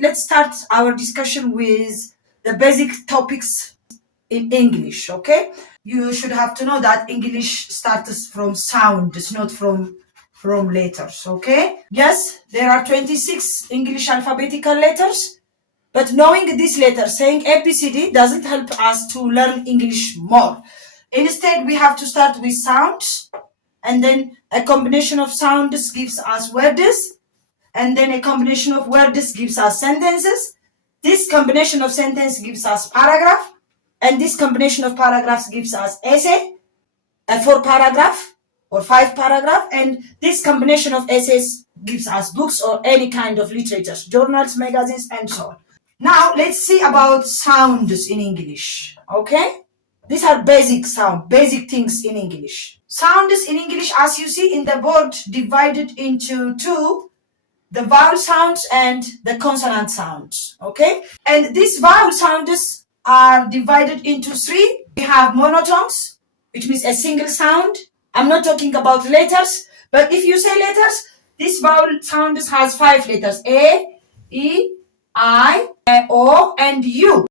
let's start our discussion with the basic topics in English, okay? You should have to know that English starts from sounds, not from letters, okay? Yes, there are 26 English alphabetical letters, but knowing these letters, saying ABCD doesn't help us to learn English more. Instead, we have to start with sounds, and then a combination of sounds gives us words, and then a combination of words gives us sentences. This combination of sentence gives us paragraph, and this combination of paragraphs gives us essay, a 4-paragraph or 5-paragraph, and this combination of essays gives us books or any kind of literature, journals, magazines, and so on. Now let's see about sounds in English, okay? These are basic things in English. Sounds in English, as you see in the board, divided into two: the vowel sounds and the consonant sounds, okay? And these vowel sounds are divided into three. We have monotones, which means a single sound. I'm not talking about letters, but if you say letters, this vowel sound has 5 letters: A, E, I, O, and U.